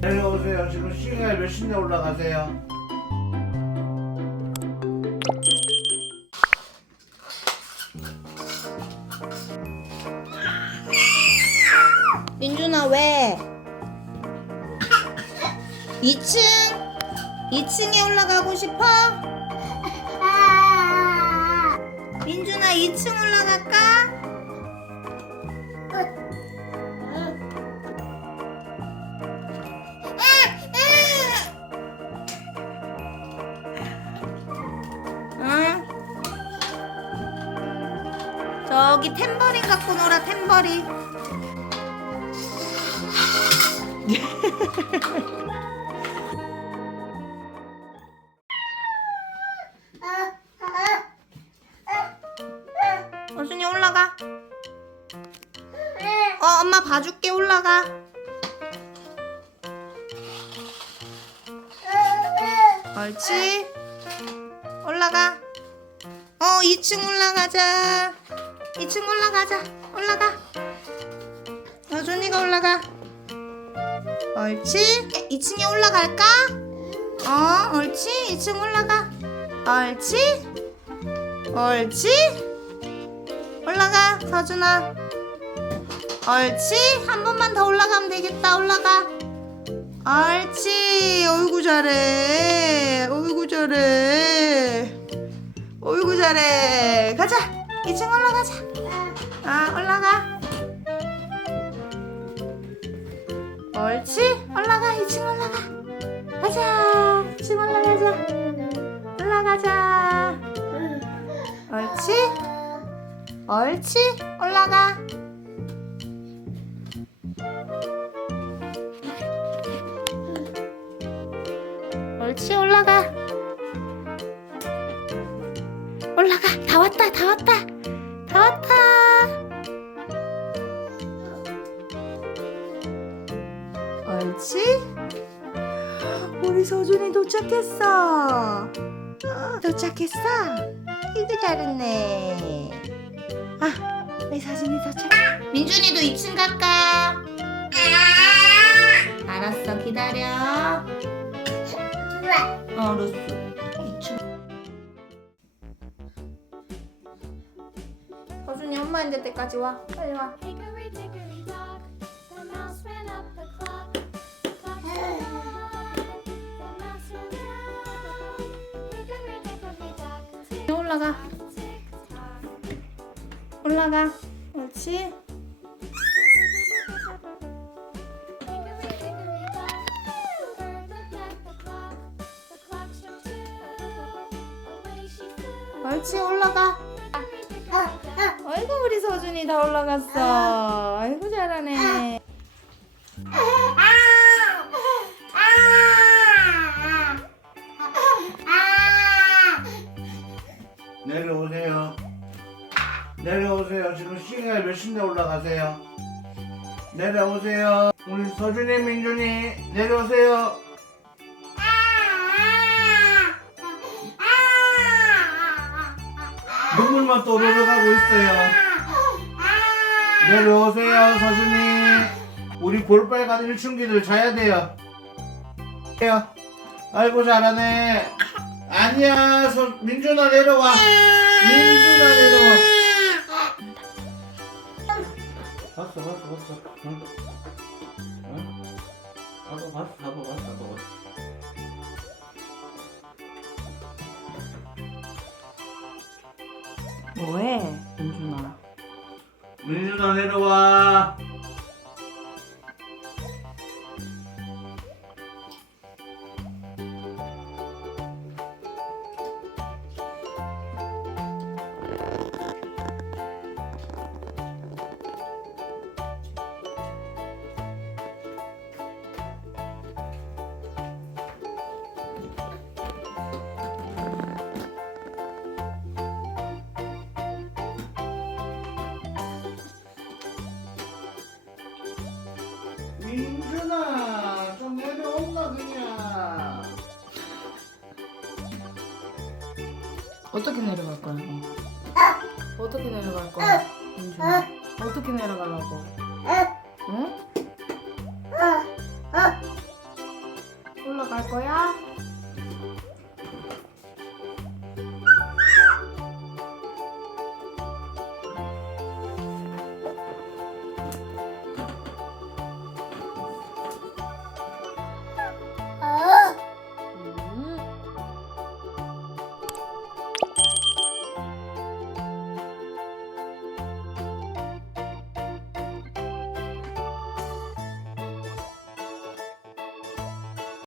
내려오세요. 지금 시간이 몇 시에 올라가세요? 민준아 왜? 2층? 2층에 올라가고 싶어? 민준아 2층 올라갈까? 저기 탬버린 갖고 놀아 탬버린. 어순이 올라가. 어 엄마 봐줄게 올라가. 옳지. 올라가. 어 2층 올라가자 2층 올라가자. 올라가. 여준이가 올라가. 옳지. 2층에 올라갈까? 어 옳지. 2층 올라가. 옳지. 옳지. 올라가 서준아. 옳지. 한 번만 더 올라가면 되겠다. 올라가. 옳지. 어이구 잘해. 어이구 잘해. 어이구 잘해. 가자 2층 올라가자. 아 올라가. 옳지. 올라가. 2층 올라가. 가자. 2층 올라가자. 올라가자. 옳지. 옳지. 올라가. 옳지. 올라가. 올라가. 다 왔다. 다 왔다 다 왔다 옳지. 우리 서준이 도착했어. 어, 도착했어? 이거 잘했네. 아 우리 서준이 도착 민준이도 2층 갈까? 알았어 기다려. 어 로스 서준이 엄마 앉을 때까지 와 빨리 와 Hickory dickory dock, the mouse ran up the clock. The clock struck nine, the mouse ran down. Hickory dickory dock, 올라가 tick tock. 올라가 옳지 Hickory dickory dock, the bird looked at the clock. The clock struck two, away she flew. 옳지 올라가. 아이고 우리 서준이 다 올라갔어 아이고 잘하네 내려오세요. 내려오세요. 지금 시간이 몇 시에 올라가세요? 내려오세요. 우리 서준이, 민준이 내려오세요. 눈물만 또르르 가고 있어요. 내려오세요, 서준이. 우리 볼빨 가는 일충기들 자야 돼요. 해요. 아이고 잘하네. 아니야, 서, 민준아 내려와. 민준아 내려와. 봤어, 봤어, 봤어. 응? 응? 아빠 봤어, 아빠 봤어, 뭐해 민준아 민준아 내려와. 민준아 좀 내려온다 그냥. 어떻게 내려갈 거야 너? 어떻게 내려갈 거야 민준아 어떻게 내려가려고 응? 할 거야?